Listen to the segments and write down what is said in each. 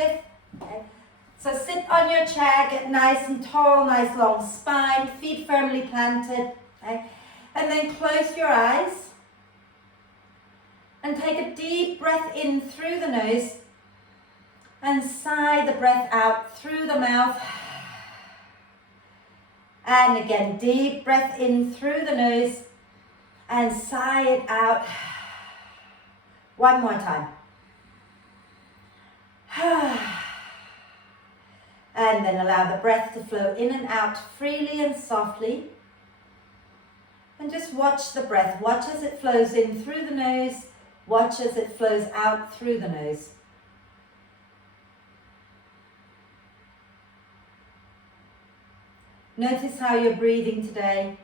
Okay. So sit on your chair, get nice and tall, nice long spine, feet firmly planted. Okay. And then close your eyes and take a deep breath in through the nose and sigh the breath out through the mouth. And again, deep breath in through the nose and sigh it out. One more time. And then allow the breath to flow in and out freely and softly. And just watch the breath. Watch as it flows in through the nose. Watch as it flows out through the nose. Notice how you're breathing today.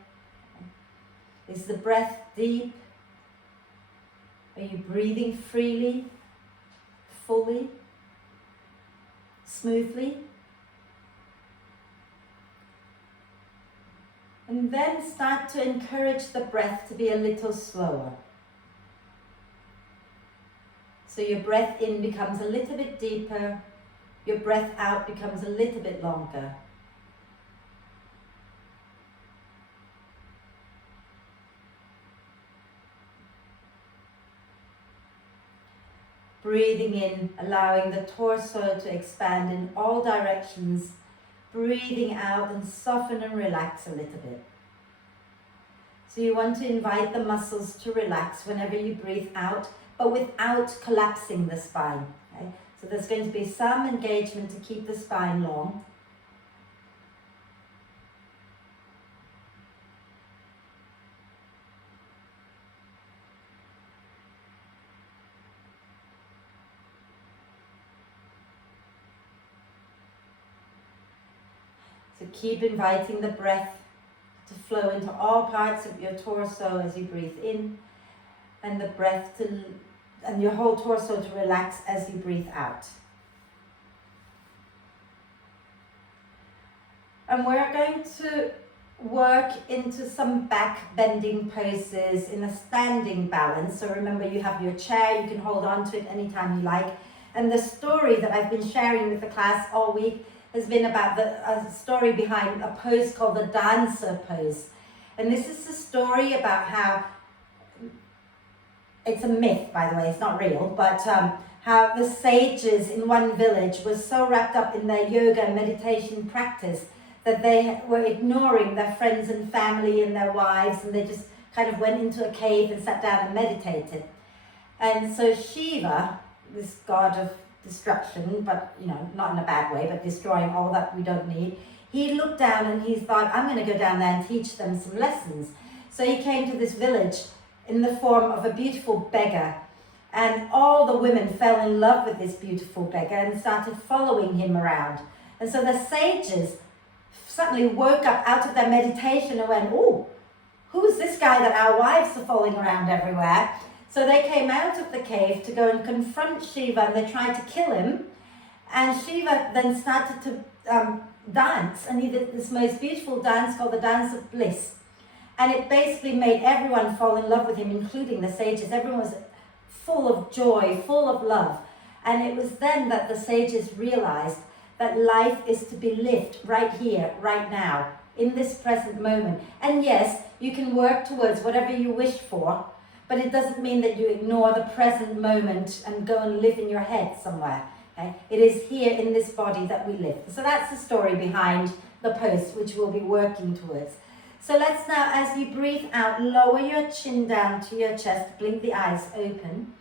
Is the breath deep? Are you breathing freely, fully, smoothly? And then start to encourage the breath to be a little slower. So your breath in becomes a little bit deeper, your breath out becomes a little bit longer. Breathing in, allowing the torso to expand in all directions. Breathing out and soften and relax a little bit. So you want to invite the muscles to relax whenever you breathe out, but without collapsing the spine. Okay? So there's going to be some engagement to keep the spine long. So keep inviting the breath to flow into all parts of your torso as you breathe in, and the breath and your whole torso to relax as you breathe out. And we're going to work into some back bending poses in a standing balance. So remember, you have your chair, you can hold on to it anytime you like. And the story that I've been sharing with the class all week has been about a story behind a pose called the dancer pose. And this is a story about how, it's a myth by the way, it's not real, but how the sages in one village were so wrapped up in their yoga and meditation practice that they were ignoring their friends and family and their wives, and they just kind of went into a cave and sat down and meditated. And so Shiva, this god of destruction, but not in a bad way, but destroying all that we don't need, he looked down and he thought, I'm going to go down there and teach them some lessons. So he came to this village in the form of a beautiful beggar, and all the women fell in love with this beautiful beggar and started following him around. And so the sages suddenly woke up out of their meditation and went, oh, who's this guy that our wives are following around everywhere? So they came out of the cave to go and confront Shiva, and they tried to kill him. And Shiva then started to dance, and he did this most beautiful dance called the Dance of Bliss. And it basically made everyone fall in love with him, including the sages. Everyone was full of joy, full of love. And it was then that the sages realized that life is to be lived right here, right now, in this present moment. And yes, you can work towards whatever you wish for, but it doesn't mean that you ignore the present moment and go and live in your head somewhere. Okay? It is here in this body that we live. So that's the story behind the pose, which we'll be working towards. So let's now, as you breathe out, lower your chin down to your chest, blink the eyes open,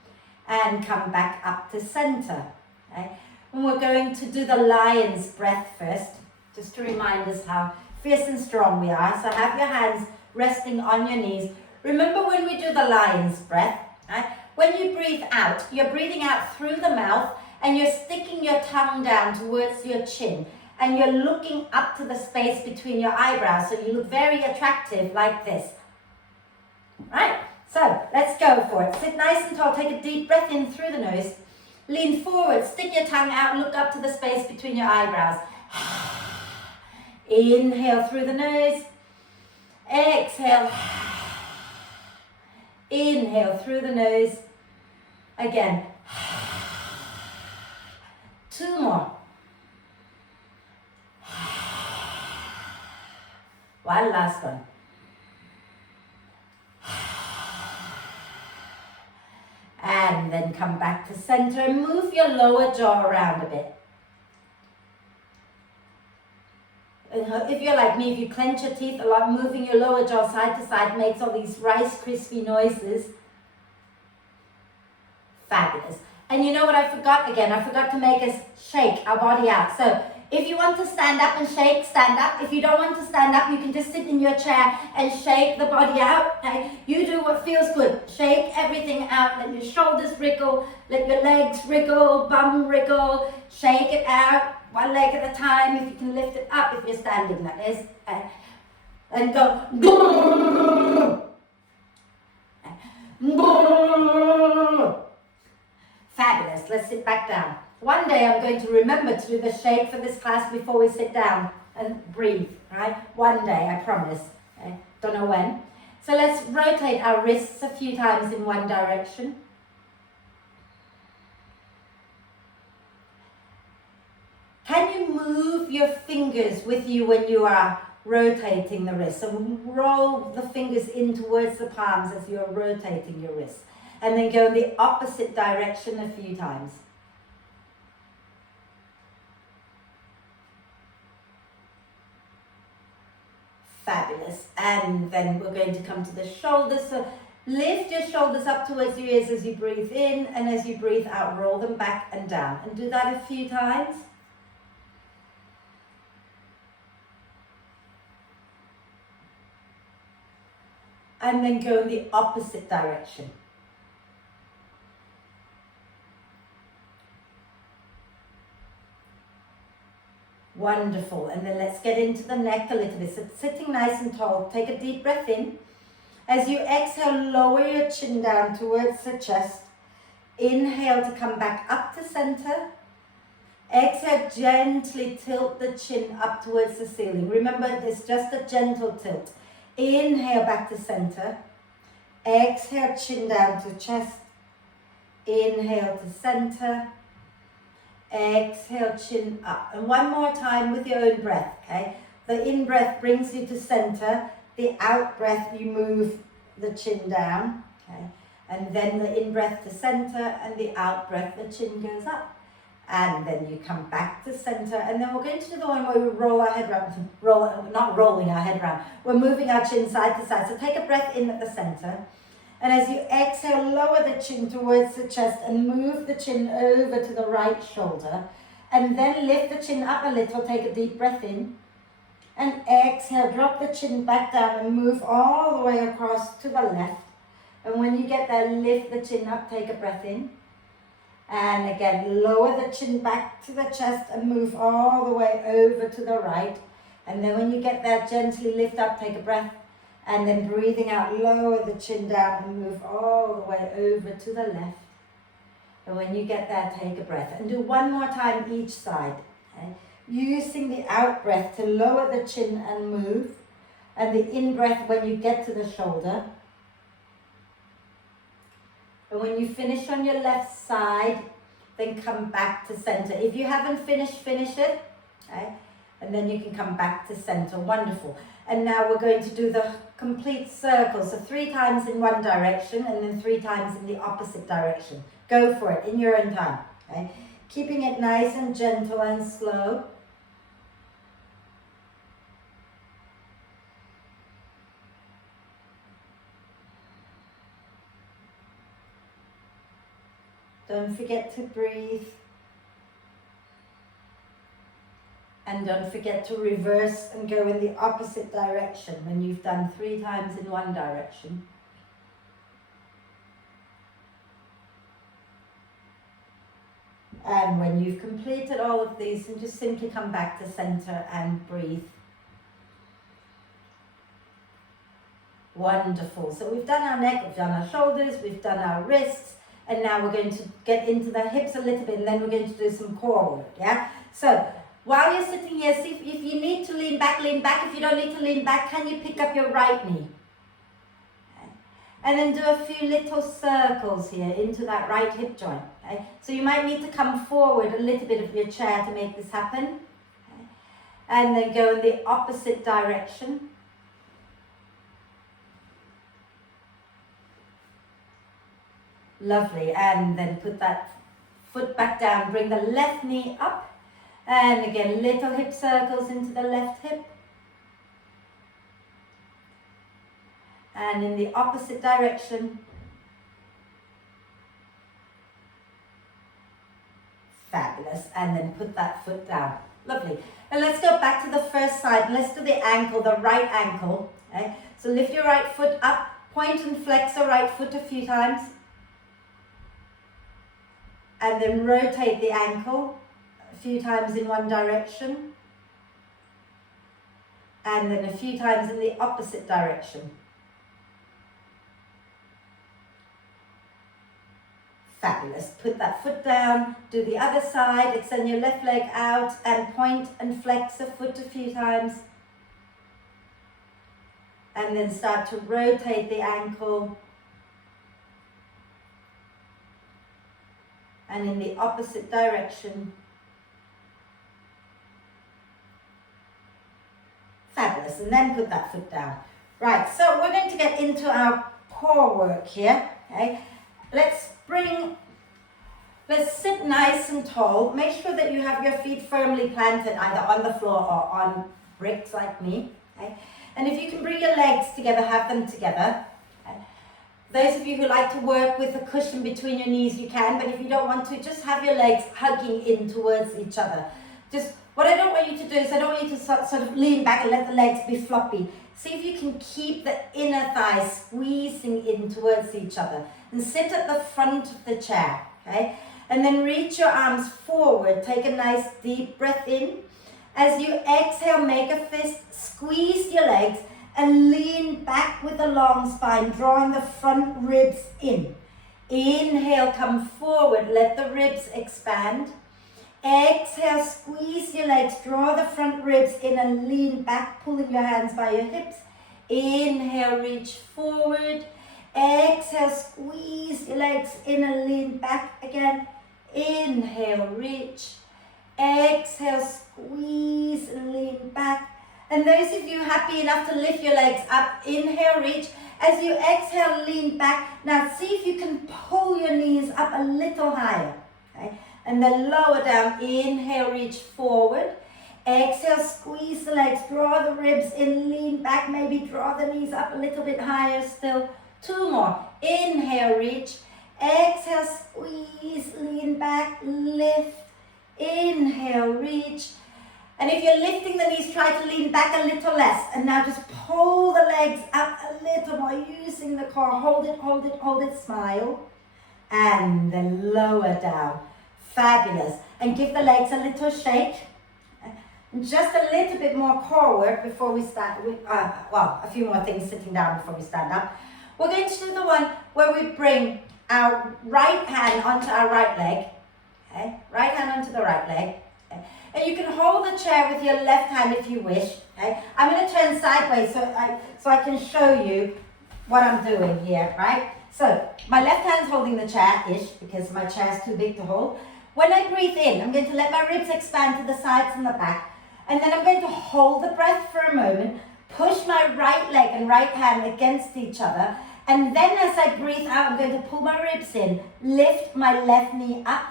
and come back up to center. Okay? And we're going to do the lion's breath first, just to remind us how fierce and strong we are. So have your hands resting on your knees. Remember when we do the lion's breath, right? When you breathe out, you're breathing out through the mouth and you're sticking your tongue down towards your chin and you're looking up to the space between your eyebrows, so you look very attractive like this. Right, so let's go for it. Sit nice and tall, take a deep breath in through the nose, lean forward, stick your tongue out, look up to the space between your eyebrows. Inhale through the nose, exhale. Inhale through the nose. Again. 2 more. One last one. And then come back to center and move your lower jaw around a bit. If you're like me, if you clench your teeth a lot, moving your lower jaw side to side makes all these Rice Krispie noises. Fabulous. And you know what I forgot again? I forgot to make us shake our body out. So if you want to stand up and shake, stand up. If you don't want to stand up, you can just sit in your chair and shake the body out. Okay? You do what feels good. Shake everything out. Let your shoulders wriggle. Let your legs wriggle, bum wriggle. Shake it out. One leg at a time. If you can lift it up, if you're standing, that is. And go. Fabulous. Let's sit back down. One day I'm going to remember to do the shake for this class before we sit down and breathe, right? One day, I promise. Okay? Don't know when. So let's rotate our wrists a few times in one direction. Can you move your fingers with you when you are rotating the wrist? So roll the fingers in towards the palms as you're rotating your wrist. And then go in the opposite direction a few times. Fabulous. And then we're going to come to the shoulders. So lift your shoulders up towards your ears as you breathe in, and as you breathe out, roll them back and down. And do that a few times. And then go in the opposite direction. Wonderful. And then let's get into the neck a little bit. So sitting nice and tall, take a deep breath in. As you exhale, lower your chin down towards the chest. Inhale to come back up to center. Exhale, gently tilt the chin up towards the ceiling. Remember, it's just a gentle tilt. Inhale back to center. Exhale, chin down to chest. Inhale to center. Exhale, chin up. And one more time with your own breath, okay? The in-breath brings you to center. The out-breath, you move the chin down, okay? And then the in-breath to center, and the out-breath, the chin goes up. And then you come back to center. And then we're going to do the one where we roll our head round. Not rolling our head round. We're moving our chin side to side. So take a breath in at the center. And as you exhale, lower the chin towards the chest and move the chin over to the right shoulder. And then lift the chin up a little, take a deep breath in. And exhale, drop the chin back down and move all the way across to the left. And when you get there, lift the chin up, take a breath in. And again, lower the chin back to the chest and move all the way over to the right. And then when you get there, gently lift up, take a breath. And then breathing out, lower the chin down and move all the way over to the left. And when you get there, take a breath. And do one more time each side. Okay? Using the out breath to lower the chin and move. And the in breath when you get to the shoulder. And when you finish on your left side, then come back to center. If you haven't finished, finish it. Okay? And then you can come back to center. Wonderful. And now we're going to do the complete circle. So 3 times in one direction and then 3 times in the opposite direction. Go for it in your own time. Okay? Keeping it nice and gentle and slow. Don't forget to breathe. And don't forget to reverse and go in the opposite direction when you've done 3 times in one direction. And when you've completed all of these, and just simply come back to center and breathe. Wonderful. So we've done our neck, we've done our shoulders, we've done our wrists, and now we're going to get into the hips a little bit, and then we're going to do some core work, yeah? So while you're sitting here, see if you need to lean back, lean back. If you don't need to lean back, can you pick up your right knee? Okay. And then do a few little circles here into that right hip joint. Okay? So you might need to come forward a little bit of your chair to make this happen. Okay? And then go in the opposite direction. Lovely. And then put that foot back down. Bring the left knee up. And again, little hip circles into the left hip. And in the opposite direction. Fabulous. And then put that foot down. Lovely. Now let's go back to the first side. Let's do the ankle, the right ankle. Okay? So lift your right foot up. Point and flex the right foot a few times. And then rotate the ankle a few times in one direction. And then a few times in the opposite direction. Fabulous. Put that foot down, do the other side, extend your left leg out and point and flex the foot a few times. And then start to rotate the ankle. And in the opposite direction. Fabulous. And then put that foot down. Right, so we're going to get into our core work here. Okay, let's sit nice and tall. Make sure that you have your feet firmly planted either on the floor or on bricks like me. Okay, and if you can bring your legs together, have them together. Those of you who like to work with a cushion between your knees, you can, but if you don't want to, just have your legs hugging in towards each other. Just, what I don't want you to do is I don't want you to sort of lean back and let the legs be floppy. See if you can keep the inner thighs squeezing in towards each other. And sit at the front of the chair, okay? And then reach your arms forward. Take a nice deep breath in. As you exhale, make a fist, squeeze your legs, and lean back with a long spine, drawing the front ribs in. Inhale, come forward, let the ribs expand. Exhale, squeeze your legs, draw the front ribs in and lean back, pulling your hands by your hips. Inhale, reach forward. Exhale, squeeze your legs in and lean back again. Inhale, reach. Exhale, squeeze and lean back. And those of you happy enough to lift your legs up, inhale, reach. As you exhale, lean back. Now see if you can pull your knees up a little higher. Okay? And then lower down, inhale, reach forward. Exhale, squeeze the legs, draw the ribs in, lean back, maybe draw the knees up a little bit higher still. 2 more. Inhale, reach. Exhale, squeeze, lean back, lift. Inhale, reach. And if you're lifting the knees, try to lean back a little less. And now just pull the legs up a little more, using the core. Hold it, hold it, hold it, smile. And then lower down. Fabulous. And give the legs a little shake. Just a little bit more core work before we start. A few more things sitting down before we stand up. We're going to do the one where we bring our right hand onto our right leg. Okay? Right hand onto the right leg. Okay? And you can hold the chair with your left hand if you wish. Okay? I'm going to turn sideways so I can show you what I'm doing here, right? So my left hand's holding the chair-ish because my chair's too big to hold. When I breathe in, I'm going to let my ribs expand to the sides and the back. And then I'm going to hold the breath for a moment, push my right leg and right hand against each other. And then as I breathe out, I'm going to pull my ribs in, lift my left knee up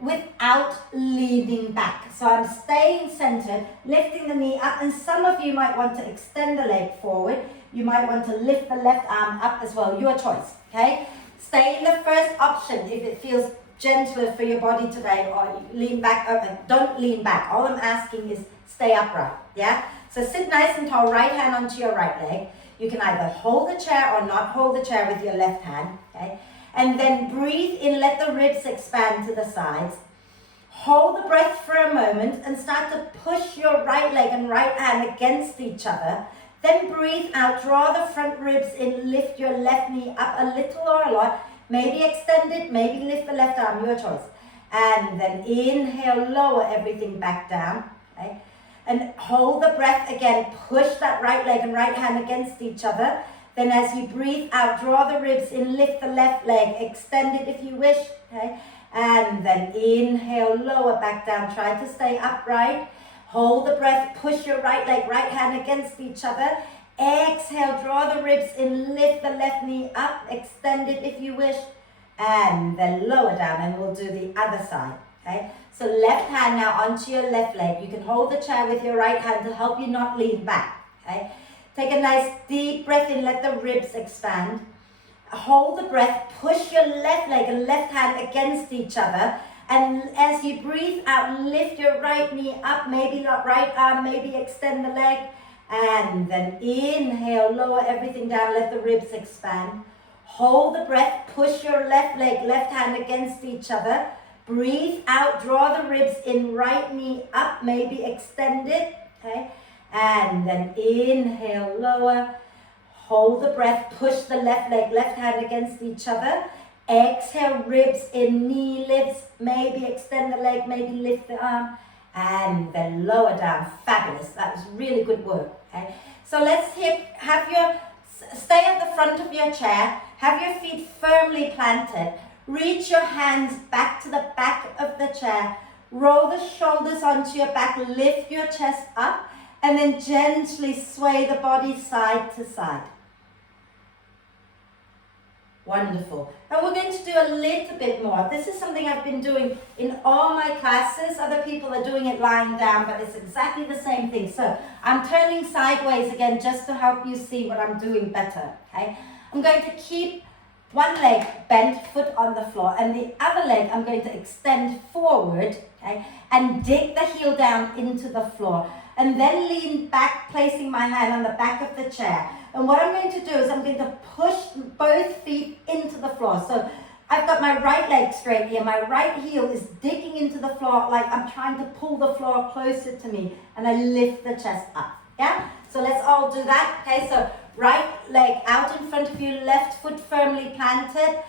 without leaning back. So I'm staying centered, lifting the knee up. And some of you might want to extend the leg forward. You might want to lift the left arm up as well, your choice, okay? Stay in the first option if it feels gentler for your body today, or lean back up and don't lean back. All I'm asking is stay upright, yeah? So sit nice and tall, right hand onto your right leg. You can either hold the chair or not hold the chair with your left hand, okay? And then breathe in, let the ribs expand to the sides. Hold the breath for a moment and start to push your right leg and right hand against each other. Then breathe out, draw the front ribs in, lift your left knee up a little or a lot. Maybe extend it, maybe lift the left arm, your choice. And then inhale, lower everything back down, okay? And hold the breath again, push that right leg and right hand against each other. Then as you breathe out, draw the ribs in, lift the left leg, extend it if you wish, okay? And then inhale, lower back down. Try to stay upright. Hold the breath. Push your right leg, right hand against each other. Exhale, draw the ribs in. Lift the left knee up. Extend it if you wish. And then lower down, and we'll do the other side. Okay, so left hand now onto your left leg. You can hold the chair with your right hand to help you not lean back. Okay, take a nice deep breath in, let the ribs expand. Hold the breath, push your left leg and left hand against each other. And as you breathe out, lift your right knee up, maybe right arm, maybe extend the leg. And then inhale, lower everything down, let the ribs expand. Hold the breath, push your left leg, left hand against each other. Breathe out, draw the ribs in, right knee up, maybe extend it, okay? And then inhale, lower, hold the breath, push the left leg, left hand against each other. Exhale, ribs in, knee lifts, maybe extend the leg, maybe lift the arm, and then lower down. Fabulous, that was really good work, okay? So let's stay at the front of your chair, have your feet firmly planted. Reach your hands back to the back of the chair. Roll the shoulders onto your back. Lift your chest up. And then gently sway the body side to side. Wonderful. And we're going to do a little bit more. This is something I've been doing in all my classes. Other people are doing it lying down, but it's exactly the same thing. So I'm turning sideways again just to help you see what I'm doing better. Okay? I'm going to keep one leg bent, foot on the floor, and the other leg I'm going to extend forward, okay, and dig the heel down into the floor, and then lean back, placing my hand on the back of the chair. And what I'm going to do is I'm going to push both feet into the floor. So I've got my right leg straight here, my right heel is digging into the floor like I'm trying to pull the floor closer to me, and I lift the chest up, yeah? So let's all do that, okay? So right leg out in front of you, left foot firmly planted.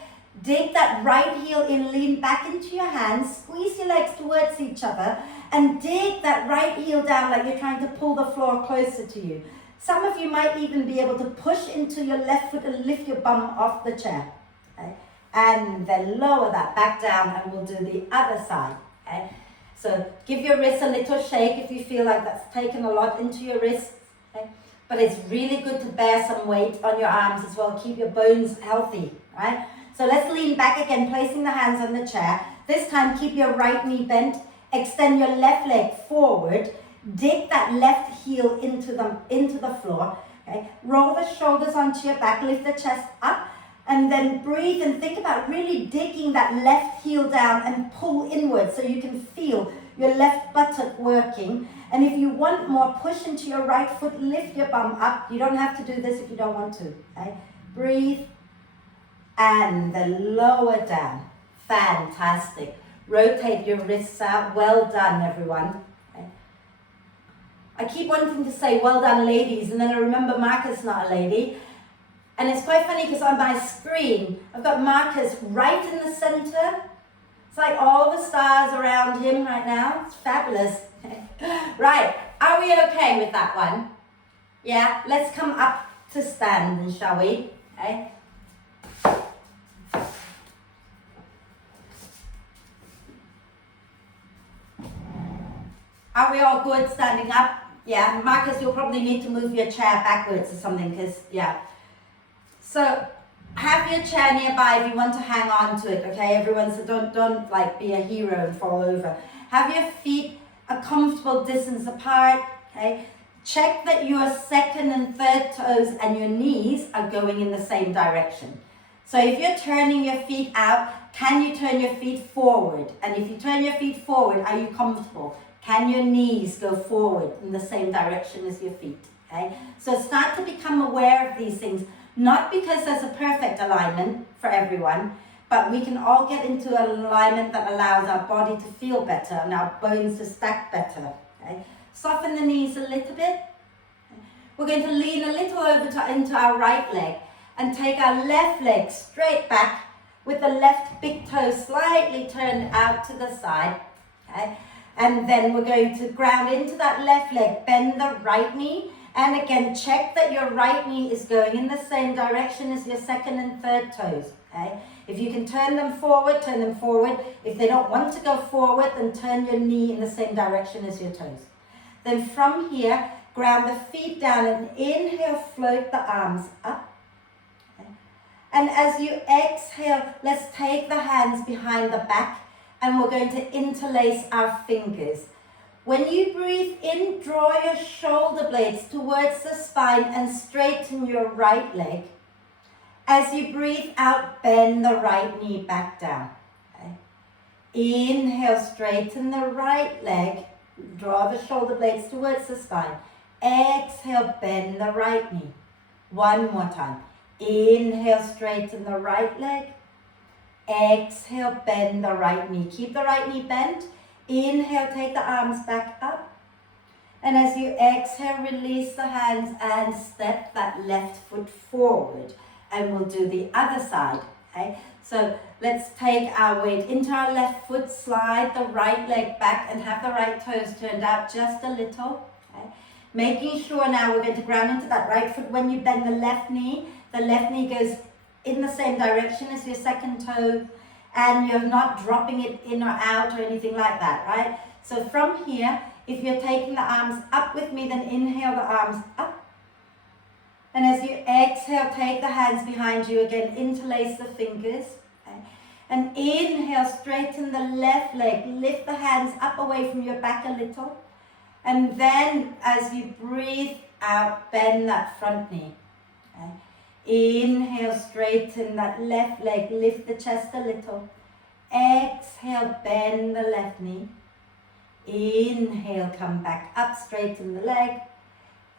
Dig that right heel in, lean back into your hands, squeeze your legs towards each other, and dig that right heel down like you're trying to pull the floor closer to you. Some of you might even be able to push into your left foot and lift your bum off the chair. Okay? And then lower that back down, and we'll do the other side. Okay? So give your wrists a little shake if you feel like that's taken a lot into your wrists. Okay? But it's really good to bear some weight on your arms as well. Keep your bones healthy, right? So let's lean back again, placing the hands on the chair. This time, keep your right knee bent. Extend your left leg forward. Dig that left heel into the floor. Okay? Roll the shoulders onto your back. Lift the chest up. And then breathe and think about really digging that left heel down and pull inward so you can feel your left buttock working. And if you want more, push into your right foot, lift your bum up. You don't have to do this if you don't want to. Okay? Breathe. And then lower down. Fantastic. Rotate your wrists out. Well done, everyone. Okay? I keep wanting to say, well done, ladies, and then I remember Marcus not a lady. And it's quite funny because on my screen, I've got Marcus right in the center. It's like all the stars around him right now. It's fabulous. Right, are we okay with that one? Yeah, let's come up to stand, shall we? Okay. Are we all good standing up? Yeah, Marcus, you'll probably need to move your chair backwards or something because, yeah. So have your chair nearby if you want to hang on to it, okay, everyone? So don't like be a hero and fall over. Have your feet a comfortable distance apart, okay? Check that your second and third toes and your knees are going in the same direction. So if you're turning your feet out, can you turn your feet forward? And if you turn your feet forward, are you comfortable? Can your knees go forward in the same direction as your feet, okay? So start to become aware of these things. Not because there's a perfect alignment for everyone, but we can all get into an alignment that allows our body to feel better and our bones to stack better. Okay? Soften the knees a little bit. We're going to lean a little over into our right leg and take our left leg straight back with the left big toe slightly turned out to the side. Okay? And then we're going to ground into that left leg, bend the right knee. And again, check that your right knee is going in the same direction as your second and third toes, okay? If you can turn them forward, turn them forward. If they don't want to go forward, then turn your knee in the same direction as your toes. Then from here, ground the feet down and inhale, float the arms up. Okay. And as you exhale, let's take the hands behind the back and we're going to interlace our fingers. When you breathe in, draw your shoulder blades towards the spine and straighten your right leg. As you breathe out, bend the right knee back down. Okay. Inhale, straighten the right leg. Draw the shoulder blades towards the spine. Exhale, bend the right knee. One more time. Inhale, straighten the right leg. Exhale, bend the right knee. Keep the right knee bent. Inhale, take the arms back up. And as you exhale, release the hands and step that left foot forward. And we'll do the other side. Okay? So let's take our weight into our left foot, slide the right leg back and have the right toes turned out just a little. Okay? Making sure now we're going to ground into that right foot. When you bend the left knee goes in the same direction as your second toe. And you're not dropping it in or out or anything like that, right? So from here, if you're taking the arms up with me, then inhale the arms up. And as you exhale, take the hands behind you again, interlace the fingers. Okay? And inhale, straighten the left leg, lift the hands up away from your back a little. And then as you breathe out, bend that front knee. Okay? Inhale, straighten that left leg, lift the chest a little. Exhale, bend the left knee. Inhale, come back up, straighten the leg.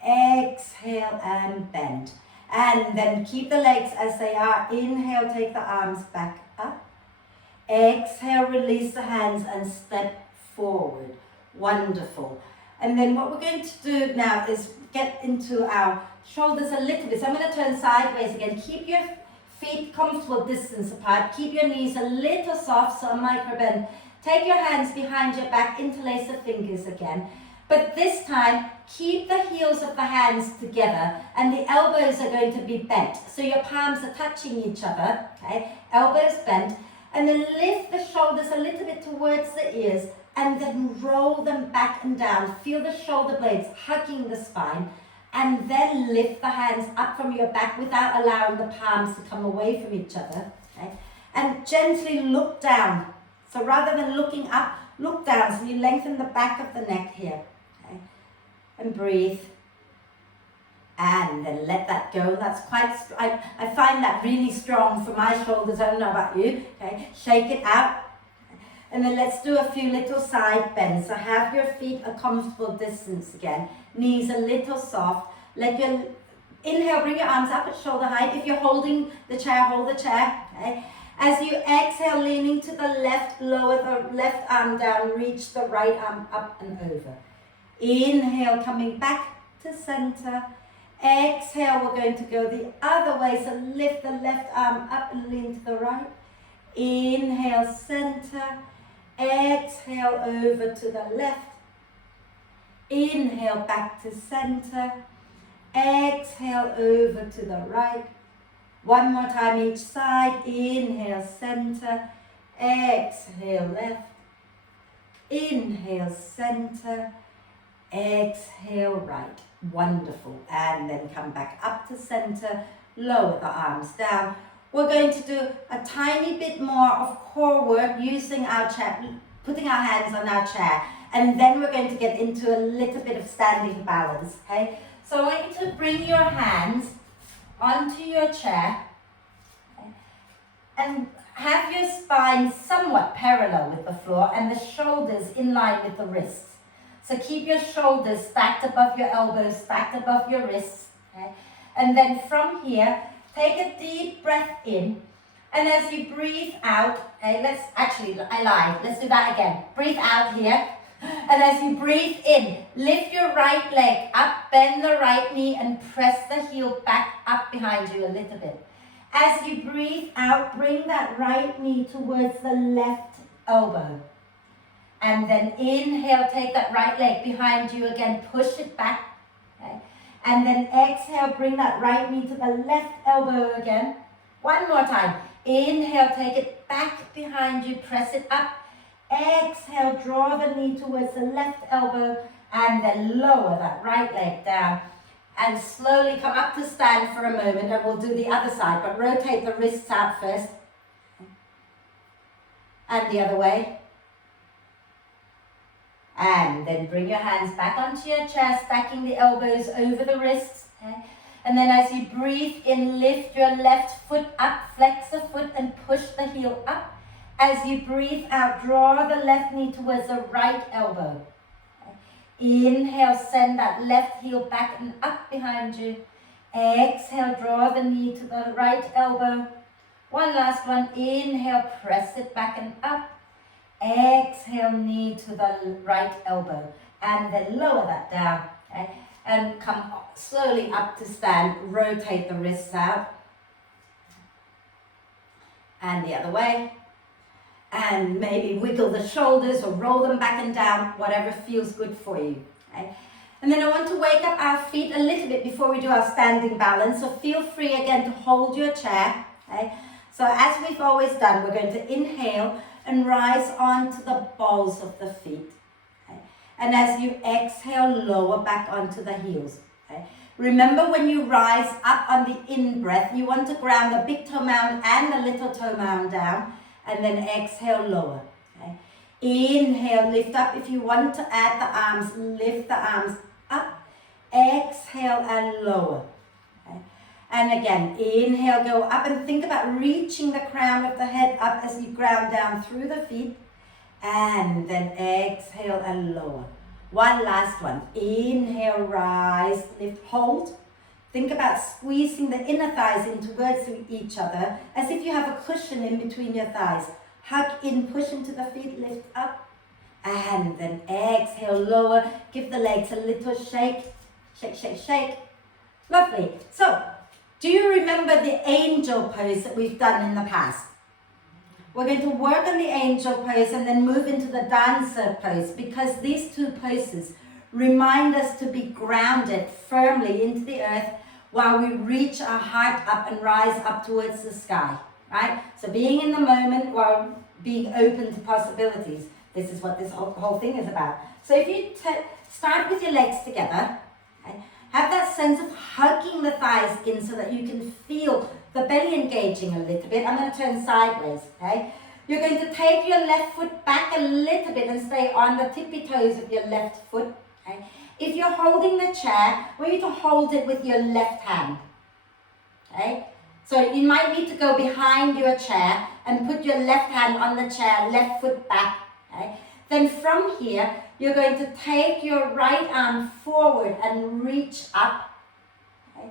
Exhale and bend. And then keep the legs as they are. Inhale, take the arms back up. Exhale, release the hands and step forward. Wonderful. And then what we're going to do now is get into our shoulders a little bit. So I'm going to turn sideways again. Keep your feet comfortable distance apart. Keep your knees a little soft, so a micro bend. Take your hands behind your back, interlace the fingers again. But this time, keep the heels of the hands together and the elbows are going to be bent. So your palms are touching each other, okay? Elbows bent. And then lift the shoulders a little bit towards the ears and then roll them back and down. Feel the shoulder blades hugging the spine. And then lift the hands up from your back without allowing the palms to come away from each other. Okay? And gently look down. So rather than looking up, look down. So you lengthen the back of the neck here. Okay? And breathe. And then let that go. That's quite, I find that really strong for my shoulders. I don't know about you. Okay? Shake it out. And then let's do a few little side bends. So have your feet a comfortable distance again. Knees a little soft. Let your inhale, bring your arms up at shoulder height. If you're holding the chair, hold the chair. Okay? As you exhale, leaning to the left, lower the left arm down, reach the right arm up and over. Inhale, coming back to center. Exhale, we're going to go the other way. So lift the left arm up and lean to the right. Inhale, center. Exhale, over to the left. Inhale, back to center. Exhale, over to the right. One more time each side. Inhale, center. Exhale, left. Inhale, center. Exhale, right. Wonderful. And then come back up to center. Lower the arms down. We're going to do a tiny bit more of core work using our chair, putting our hands on our chair. And then we're going to get into a little bit of standing balance, okay? So I want you to bring your hands onto your chair, okay? And have your spine somewhat parallel with the floor and the shoulders in line with the wrists. So keep your shoulders stacked above your elbows, stacked above your wrists, okay? And then from here, take a deep breath in. And as you breathe out, okay, I lied. Let's do that again. Breathe out here. And as you breathe in, lift your right leg up, bend the right knee and press the heel back up behind you a little bit. As you breathe out, bring that right knee towards the left elbow. And then inhale, take that right leg behind you again, push it back. Okay. And then exhale, bring that right knee to the left elbow again. One more time. Inhale, take it back behind you, press it up. Exhale, draw the knee towards the left elbow and then lower that right leg down. And slowly come up to stand for a moment, and we'll do the other side, but rotate the wrists out first. And the other way. And then bring your hands back onto your chest, stacking the elbows over the wrists. Okay? And then as you breathe in, lift your left foot up, flex the foot and push the heel up. As you breathe out, draw the left knee towards the right elbow. Inhale, send that left heel back and up behind you. Exhale, draw the knee to the right elbow. One last one. Inhale, press it back and up. Exhale, knee to the right elbow. And then lower that down. Okay? And come slowly up to stand. Rotate the wrists out. And the other way. And maybe wiggle the shoulders or roll them back and down, whatever feels good for you. Okay? And then I want to wake up our feet a little bit before we do our standing balance. So feel free again to hold your chair. Okay? So as we've always done, we're going to inhale and rise onto the balls of the feet. Okay? And as you exhale, lower back onto the heels. Okay? Remember, when you rise up on the in-breath, you want to ground the big toe mound and the little toe mound down. And then exhale, lower. Okay? Inhale, lift up. If you want to add the arms, lift the arms up. Exhale and lower. Okay? And again, inhale, go up and think about reaching the crown of the head up as you ground down through the feet. And then exhale and lower. One last one. Inhale, rise, lift, hold. Think about squeezing the inner thighs in towards each other as if you have a cushion in between your thighs. Hug in, push into the feet, lift up. And then exhale, lower. Give the legs a little shake. Shake, shake, shake. Lovely. So, do you remember the angel pose that we've done in the past? We're going to work on the angel pose and then move into the dancer pose, because these two poses remind us to be grounded firmly into the earth while we reach our heart up and rise up towards the sky, right? So being in the moment while being open to possibilities. This is what this whole thing is about. So if you start with your legs together, okay, have that sense of hugging the thighs in so that you can feel the belly engaging a little bit. I'm going to turn sideways, okay? You're going to take your left foot back a little bit and stay on the tippy toes of your left foot. Okay. If you're holding the chair, I want you to hold it with your left hand. Okay? So you might need to go behind your chair and put your left hand on the chair, left foot back. Okay? Then from here, you're going to take your right arm forward and reach up. Okay?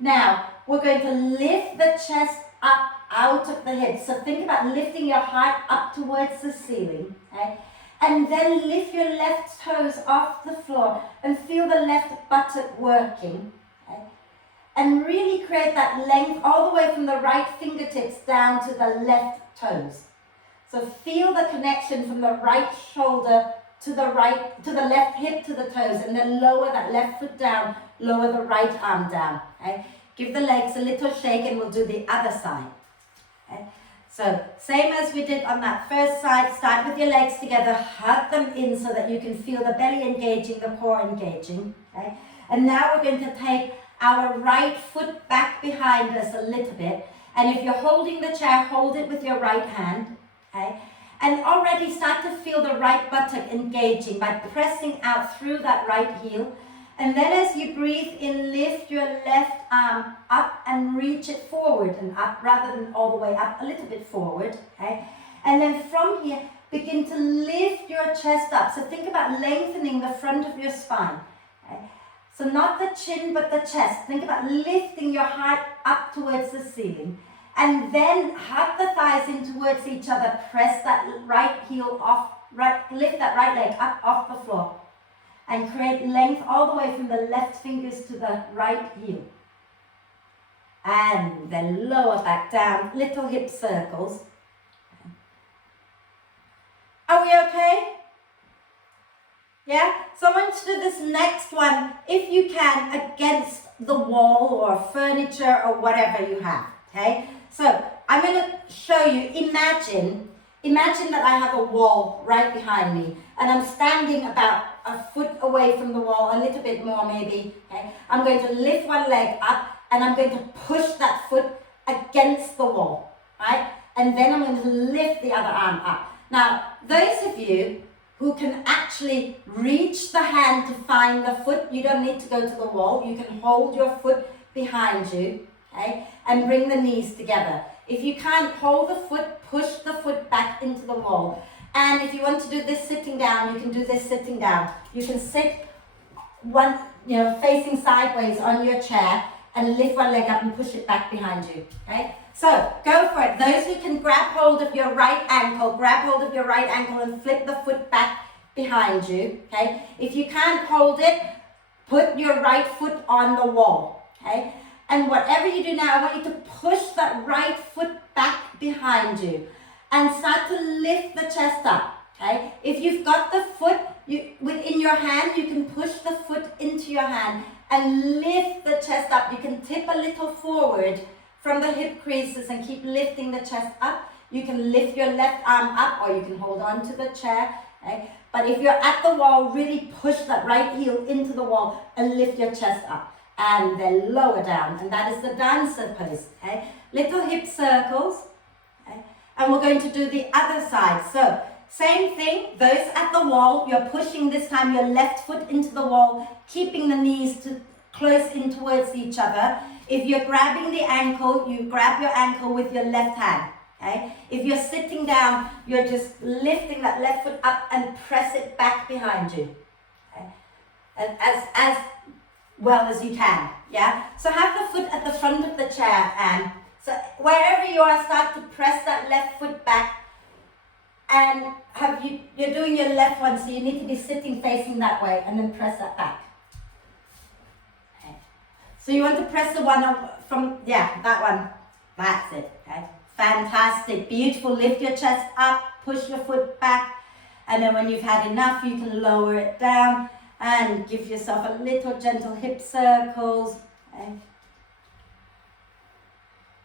Now, we're going to lift the chest up out of the hips. So think about lifting your heart up towards the ceiling. Okay? And then lift your left toes off the floor and feel the left buttock working. Okay? And really create that length all the way from the right fingertips down to the left toes. So feel the connection from the right shoulder to the left hip to the toes, and then lower that left foot down, lower the right arm down. Okay? Give the legs a little shake and we'll do the other side. Okay? So, same as we did on that first side, start with your legs together, hug them in so that you can feel the belly engaging, the core engaging. Okay? And now we're going to take our right foot back behind us a little bit. And if you're holding the chair, hold it with your right hand. Okay? And already start to feel the right buttock engaging by pressing out through that right heel. And then as you breathe in, lift your left arm up and reach it forward and up rather than all the way up, a little bit forward. Okay? And then from here, begin to lift your chest up. So think about lengthening the front of your spine. Okay? So not the chin, but the chest. Think about lifting your heart up towards the ceiling. And then hug the thighs in towards each other. Press that right heel off, lift that right leg up off the floor. And create length all the way from the left fingers to the right heel. And then lower back down, little hip circles. Are we okay? Yeah? So I want you to do this next one, if you can, against the wall or furniture or whatever you have. Okay? So I'm going to show you, imagine that I have a wall right behind me and I'm standing about a foot away from the wall, a little bit more maybe, okay? I'm going to lift one leg up and I'm going to push that foot against the wall, right? And then I'm going to lift the other arm up. Now, those of you who can actually reach the hand to find the foot, you don't need to go to the wall. You can hold your foot behind you, okay? And bring the knees together. If you can't hold the foot, push the foot back into the wall. And if you want to do this sitting down, you can do this sitting down. You can sit one, facing sideways on your chair and lift one leg up and push it back behind you, okay? So, go for it. Those who can grab hold of your right ankle and flip the foot back behind you, okay? If you can't hold it, put your right foot on the wall, okay? And whatever you do now, I want you to push that right foot back behind you and start to lift the chest up, okay? If you've got the foot within your hand, you can push the foot into your hand and lift the chest up. You can tip a little forward from the hip creases and keep lifting the chest up. You can lift your left arm up or you can hold on to the chair, okay? But if you're at the wall, really push that right heel into the wall and lift your chest up. And then lower down, and that is the dancer pose, okay? Little hip circles, okay? And we're going to do the other side. So, same thing, those at the wall, you're pushing this time your left foot into the wall, keeping the knees close in towards each other. If you're grabbing the ankle, you grab your ankle with your left hand, okay? If you're sitting down, you're just lifting that left foot up and press it back behind you, okay? And as well as you can, yeah? So have the foot at the front of the chair, and so wherever you are, start to press that left foot back, and you're doing your left one, so you need to be sitting facing that way, and then press that back. Okay. So you want to press the one from, that one, that's it, okay? Fantastic, beautiful, lift your chest up, push your foot back, and then when you've had enough, you can lower it down, and give yourself a little gentle hip circles. Okay.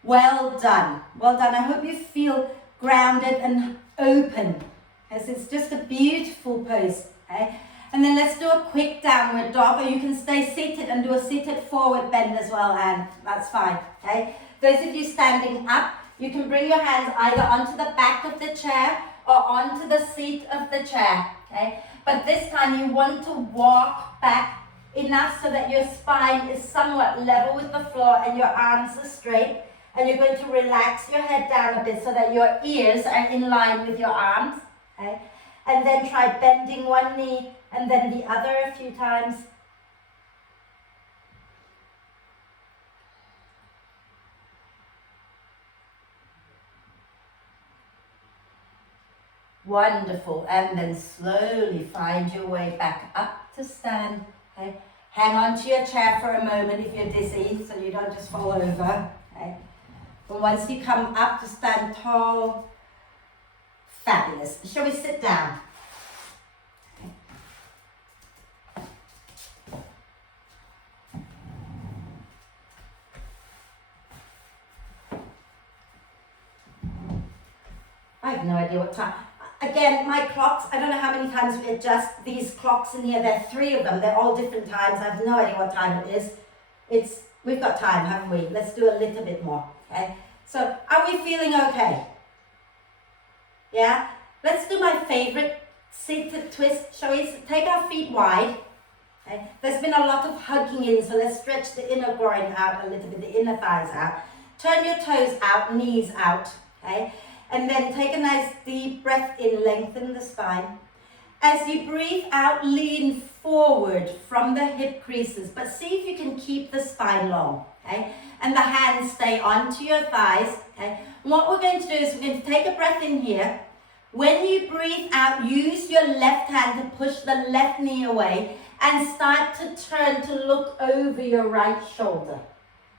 Well done. Well done. I hope you feel grounded and open, because it's just a beautiful pose. Okay. And then let's do a quick downward dog, or you can stay seated and do a seated forward bend as well, and that's fine. Okay. Those of you standing up, you can bring your hands either onto the back of the chair or onto the seat of the chair. Okay. But this time you want to walk back enough so that your spine is somewhat level with the floor and your arms are straight. And you're going to relax your head down a bit so that your ears are in line with your arms. Okay? And then try bending one knee and then the other a few times. Wonderful, and then slowly find your way back up to stand. Okay? Hang on to your chair for a moment if you're dizzy, so you don't just fall over. Okay? But once you come up to stand tall, fabulous. Shall we sit down? I have no idea what time. Again, my clocks, I don't know how many times we adjust these clocks in here. There are 3 of them. They're all different times. I have no idea what time it is. We've got time, haven't we? Let's do a little bit more, okay? So, are we feeling okay? Yeah? Let's do my favorite seated twist. Shall we take our feet wide? Okay? There's been a lot of hugging in, so let's stretch the inner groin out a little bit, the inner thighs out. Turn your toes out, knees out, okay? And then take a nice deep breath in, lengthen the spine. As you breathe out, lean forward from the hip creases, but see if you can keep the spine long, okay? And the hands stay onto your thighs, okay? And what we're going to do is we're going to take a breath in here. When you breathe out, use your left hand to push the left knee away and start to turn to look over your right shoulder.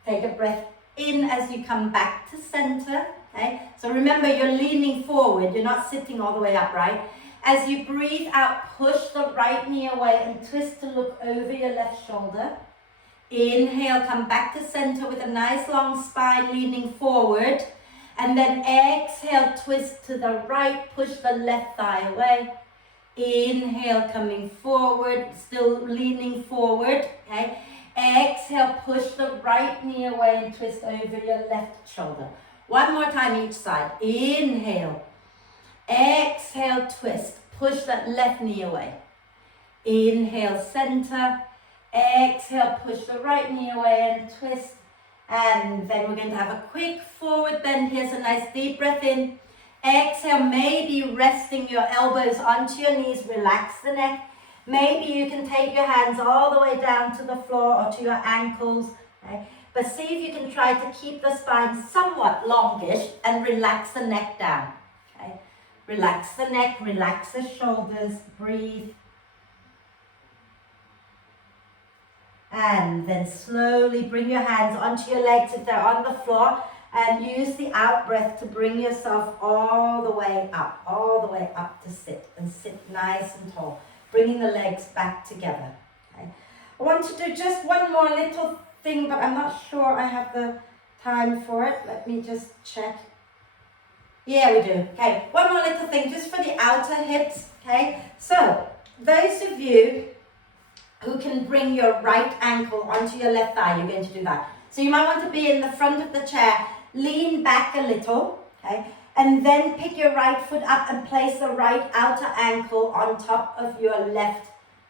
Take a breath in as you come back to center. Okay? So remember, you're leaning forward, you're not sitting all the way upright. As you breathe out, push the right knee away and twist to look over your left shoulder. Inhale, come back to center with a nice long spine, leaning forward. And then exhale, twist to the right, push the left thigh away. Inhale, coming forward, still leaning forward, okay? Exhale, push the right knee away and twist over your left shoulder. One more time each side. Inhale. Exhale, twist. Push that left knee away. Inhale, center. Exhale, push the right knee away and twist. And then we're going to have a quick forward bend here. So nice deep breath in. Exhale, maybe resting your elbows onto your knees. Relax the neck. Maybe you can take your hands all the way down to the floor or to your ankles. Okay? But see if you can try to keep the spine somewhat longish and relax the neck down. Okay? Relax the neck, relax the shoulders, breathe. And then slowly bring your hands onto your legs if they're on the floor, and use the out breath to bring yourself all the way up to sit, and sit nice and tall, bringing the legs back together. Okay? I want to do just one more little thing, but I'm not sure I have the time for it. Let me just check. Yeah, we do. Okay, one more little thing just for the outer hips. Okay, so those of you who can bring your right ankle onto your left thigh, you're going to do that. So you might want to be in the front of the chair, lean back a little, okay, and then pick your right foot up and place the right outer ankle on top of your left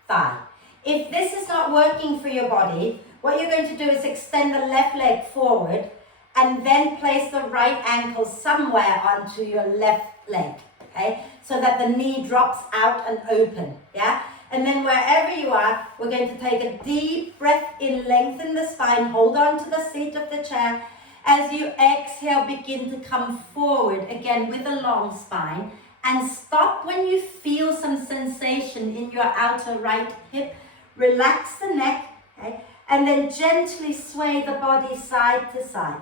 thigh. If this is not working for your body, what you're going to do is extend the left leg forward and then place the right ankle somewhere onto your left leg, okay, so that the knee drops out and open, yeah? And then wherever you are, we're going to take a deep breath in, lengthen the spine, hold on to the seat of the chair. As you exhale, begin to come forward again with a long spine, and stop when you feel some sensation in your outer right hip. Relax the neck, okay? And then gently sway the body side to side.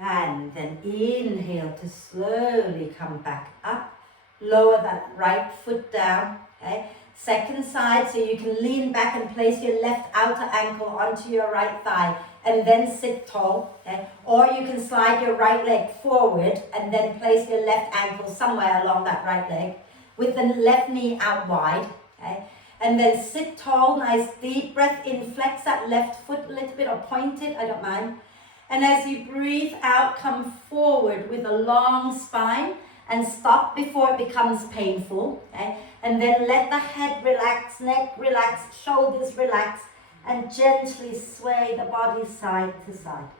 And then inhale to slowly come back up. Lower that right foot down, okay? Second side, so you can lean back and place your left outer ankle onto your right thigh and then sit tall, okay? Or you can slide your right leg forward and then place your left ankle somewhere along that right leg with the left knee out wide, okay? And then sit tall, nice deep breath in, flex that left foot a little bit or point it, I don't mind. And as you breathe out, come forward with a long spine and stop before it becomes painful, okay? And then let the head relax, neck relax, shoulders relax, and gently sway the body side to side.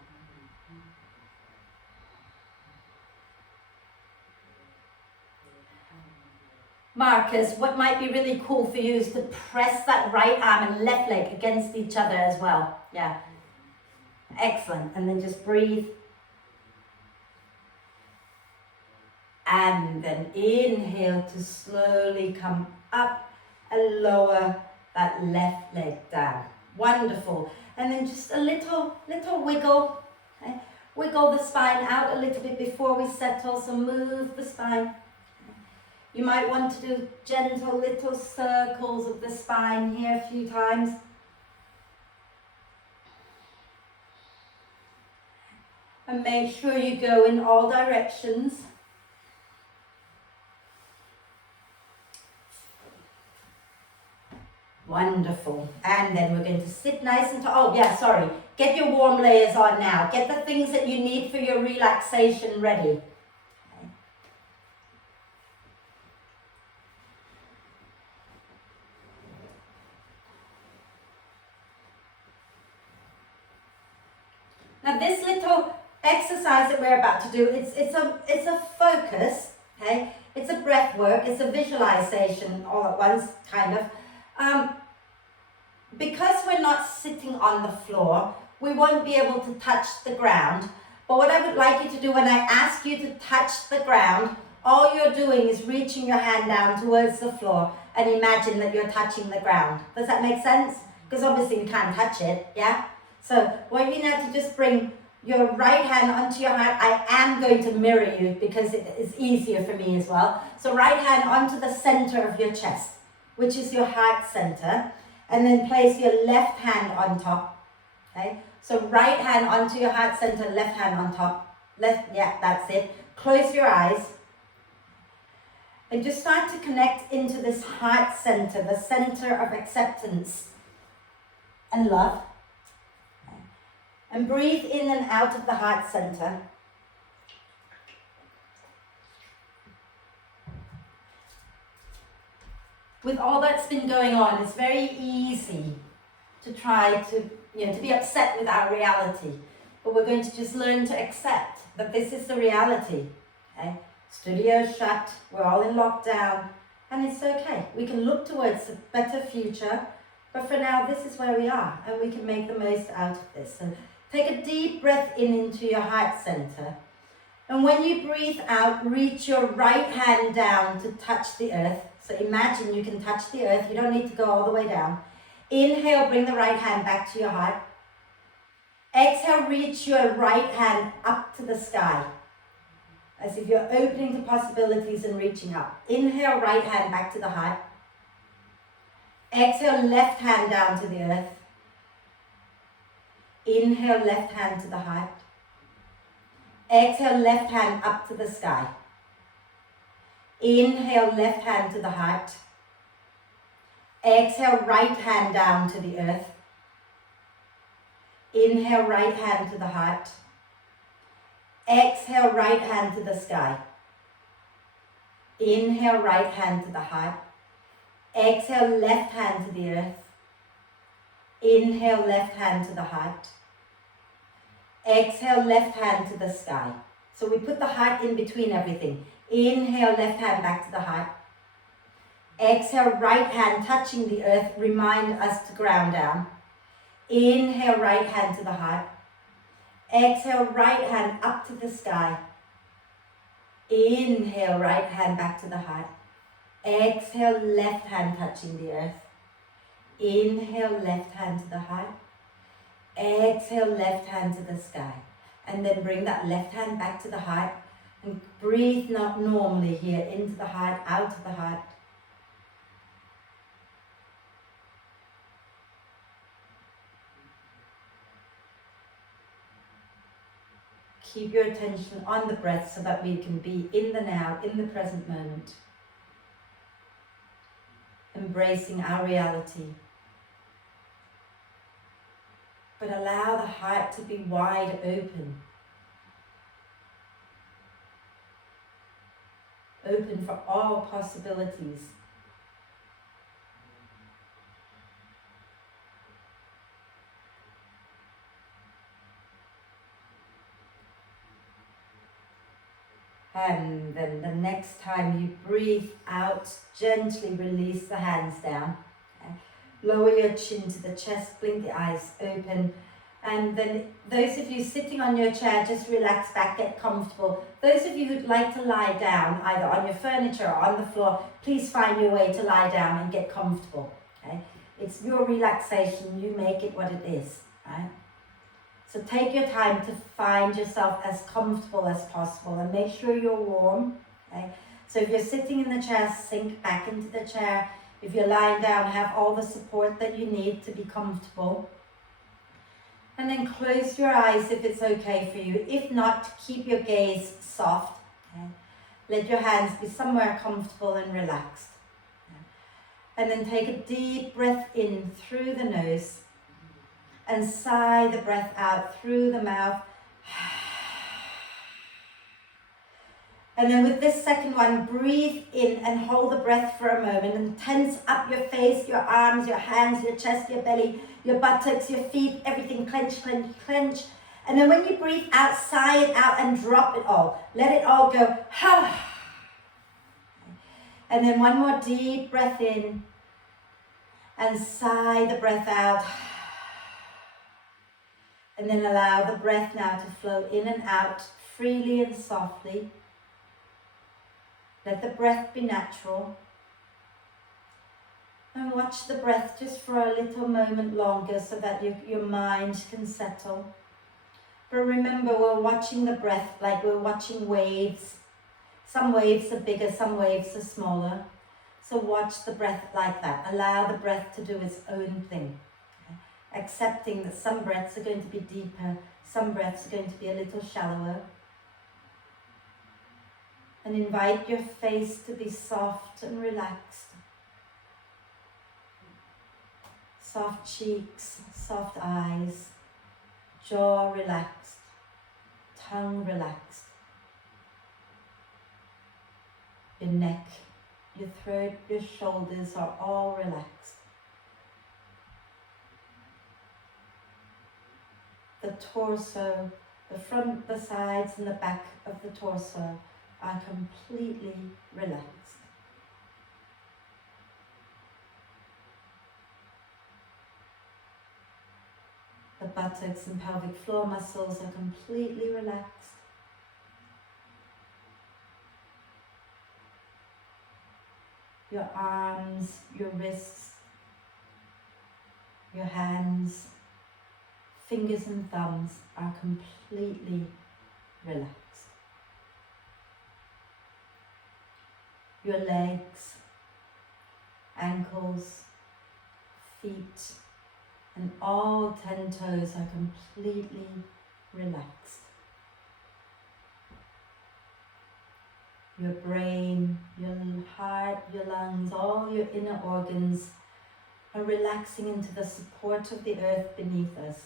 Marcus, what might be really cool for you is to press that right arm and left leg against each other as well. Yeah. Excellent. And then just breathe. And then inhale to slowly come up and lower that left leg down. Wonderful. And then just a little wiggle. Okay? Wiggle the spine out a little bit before we settle. So move the spine. You might want to do gentle little circles of the spine here a few times. And make sure you go in all directions. Wonderful. And then we're going to sit nice and tall. Oh yeah, sorry. Get your warm layers on now. Get the things that you need for your relaxation ready. Okay. Now this little exercise that we're about to do, it's a focus, okay? It's a breath work, it's a visualization all at once, kind of. Because we're not sitting on the floor, we won't be able to touch the ground. But what I would like you to do when I ask you to touch the ground, all you're doing is reaching your hand down towards the floor and imagine that you're touching the ground. Does that make sense? Because obviously you can't touch it, yeah? So I want you now to just bring your right hand onto your heart. I am going to mirror you because it is easier for me as well. So right hand onto the center of your chest, which is your heart center, and then place your left hand on top. Okay, so right hand onto your heart center, left hand on top. Yeah, that's it. Close your eyes. And just start to connect into this heart center, the center of acceptance and love. And breathe in and out of the heart center. With all that's been going on, it's very easy to try to, to be upset with our reality. But we're going to just learn to accept that this is the reality. Okay? Studio's shut, we're all in lockdown, and it's okay. We can look towards a better future, but for now, this is where we are, and we can make the most out of this. So take a deep breath in into your heart center. And when you breathe out, reach your right hand down to touch the earth. So imagine you can touch the earth. You don't need to go all the way down. Inhale, bring the right hand back to your heart. Exhale, reach your right hand up to the sky, as if you're opening to possibilities and reaching up. Inhale, right hand back to the heart. Exhale, left hand down to the earth. Inhale, left hand to the heart. Exhale, left hand up to the sky. Inhale, left hand to the heart. Exhale, right hand down to the earth. Inhale, right hand to the heart. Exhale, right hand to the sky. Inhale, right hand to the heart. Exhale, left hand to the earth. Inhale, left hand to the heart. Exhale, left hand to the sky. So we put the heart in between everything. Inhale, left hand back to the heart. Exhale, right hand touching the earth. Remind us to ground down. Inhale, right hand to the heart. Exhale, right hand up to the sky. Inhale, right hand back to the heart. Exhale, left hand touching the earth. Inhale, left hand to the heart. Exhale, left hand to the sky. And then bring that left hand back to the heart. And breathe not normally here, into the heart, out of the heart. Keep your attention on the breath so that we can be in the now, in the present moment. Embracing our reality. But allow the heart to be wide open. Open for all possibilities. And then the next time you breathe out, gently release the hands down. Okay. Lower your chin to the chest, blink the eyes open. And then those of you sitting on your chair, just relax back, get comfortable. Those of you who'd like to lie down, either on your furniture or on the floor, please find your way to lie down and get comfortable. Okay? It's your relaxation, you make it what it is. Right? So take your time to find yourself as comfortable as possible and make sure you're warm. Okay? So if you're sitting in the chair, sink back into the chair. If you're lying down, have all the support that you need to be comfortable. And then close your eyes if it's okay for you. If not, keep your gaze soft. Okay? Let your hands be somewhere comfortable and relaxed. Okay? And then take a deep breath in through the nose and sigh the breath out through the mouth. And then with this second one, breathe in and hold the breath for a moment and tense up your face, your arms, your hands, your chest, your belly, your buttocks, your feet, everything clench, clench, clench. And then when you breathe out, sigh it out and drop it all. Let it all go. And then one more deep breath in and sigh the breath out. And then allow the breath now to flow in and out freely and softly. Let the breath be natural. And watch the breath just for a little moment longer so that your mind can settle. But remember, we're watching the breath like we're watching waves. Some waves are bigger, some waves are smaller. So watch the breath like that. Allow the breath to do its own thing. Okay? Accepting that some breaths are going to be deeper, some breaths are going to be a little shallower. And invite your face to be soft and relaxed. Soft cheeks, soft eyes, jaw relaxed, tongue relaxed. Your neck, your throat, your shoulders are all relaxed. The torso, the front, the sides and the back of the torso are completely relaxed. The buttocks and pelvic floor muscles are completely relaxed. Your arms, your wrists, your hands, fingers and thumbs are completely relaxed. Your legs, ankles, feet, and all 10 toes are completely relaxed. Your brain, your heart, your lungs, all your inner organs are relaxing into the support of the earth beneath us.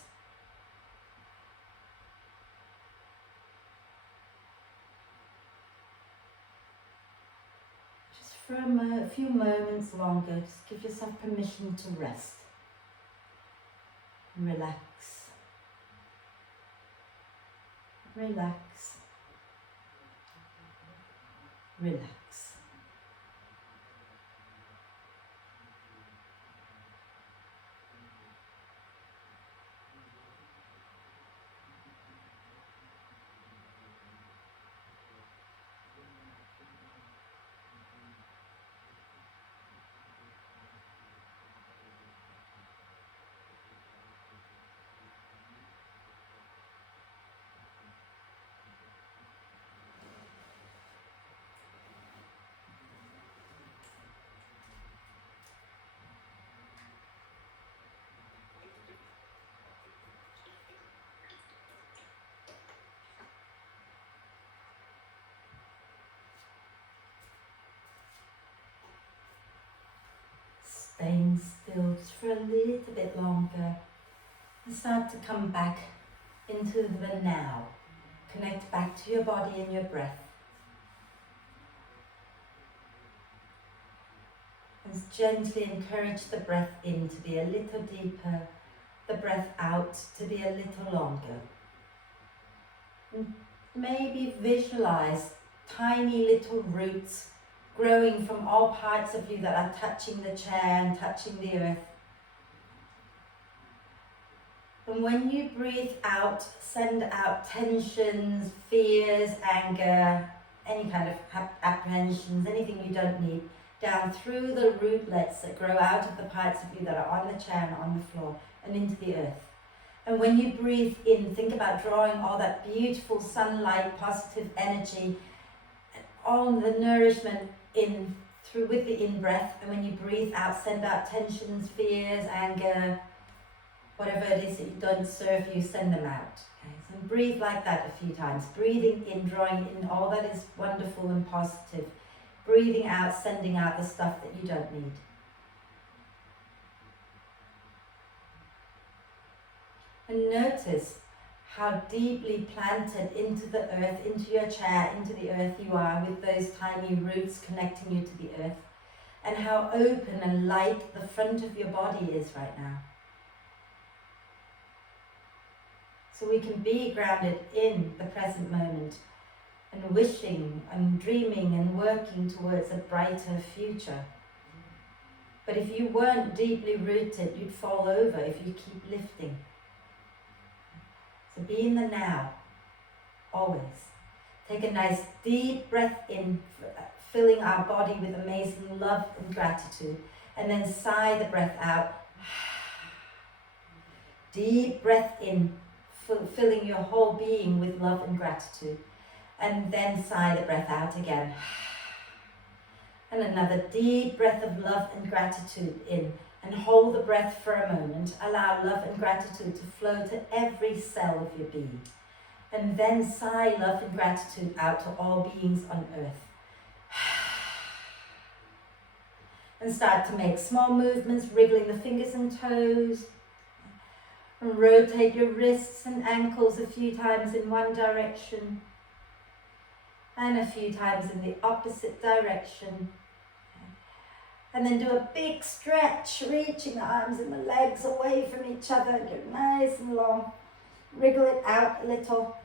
Just for a few moments longer, just give yourself permission to rest. Relax. Relax. Relax. Staying still just for a little bit longer and start to come back into the now. Connect back to your body and your breath. And gently encourage the breath in to be a little deeper, the breath out to be a little longer. And maybe visualize tiny little roots growing from all parts of you that are touching the chair and touching the earth. And when you breathe out, send out tensions, fears, anger, any kind of apprehensions, anything you don't need, down through the rootlets that grow out of the parts of you that are on the chair and on the floor and into the earth. And when you breathe in, think about drawing all that beautiful sunlight, positive energy, all the nourishment in through with the in-breath. And when you breathe out, send out tensions, fears, anger, whatever it is that you don't serve you, send them out. Okay? So breathe like that a few times. Breathing in, drawing in all that is wonderful and positive. Breathing out, sending out the stuff that you don't need. And notice how deeply planted into the earth, into your chair, into the earth you are with those tiny roots connecting you to the earth, and how open and light the front of your body is right now. So we can be grounded in the present moment and wishing and dreaming and working towards a brighter future. But if you weren't deeply rooted, you'd fall over if you keep lifting. So be in the now, always. Take a nice deep breath in, filling our body with amazing love and gratitude. And then sigh the breath out. Deep breath in, filling your whole being with love and gratitude. And then sigh the breath out again. And another deep breath of love and gratitude in. And hold the breath for a moment. Allow love and gratitude to flow to every cell of your being. And then sigh love and gratitude out to all beings on earth. And start to make small movements, wriggling the fingers and toes. And rotate your wrists and ankles a few times in one direction. And a few times in the opposite direction. And then do a big stretch, reaching the arms and the legs away from each other. Get nice and long. Wriggle it out a little.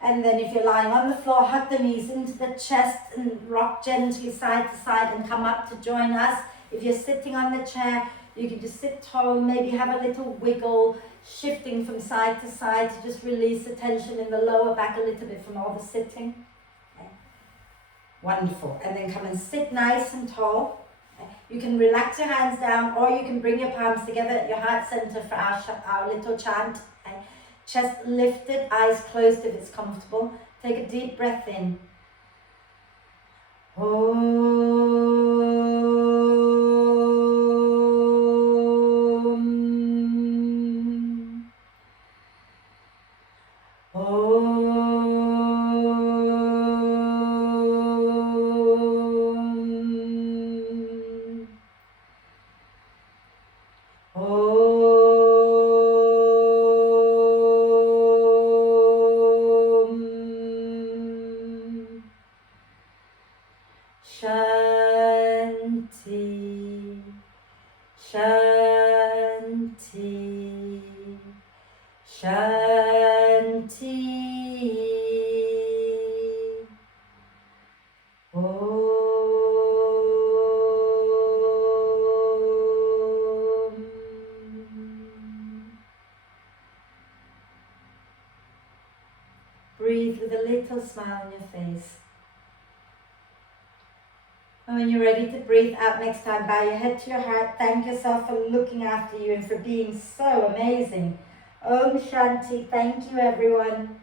And then if you're lying on the floor, hug the knees into the chest and rock gently side to side and come up to join us. If you're sitting on the chair, you can just sit tall, maybe have a little wiggle, shifting from side to side to just release the tension in the lower back a little bit from all the sitting. Okay. Wonderful. And then come and sit nice and tall. Okay. You can relax your hands down, or you can bring your palms together at your heart center for our little chant. Okay. Chest lifted, eyes closed if it's comfortable. Take a deep breath in. Shanti, Shanti, Shanti. Om. Breathe with a little smile on your face. And when you're ready to breathe out next time, bow your head to your heart. Thank yourself for looking after you and for being so amazing. Om Shanti. Thank you, everyone.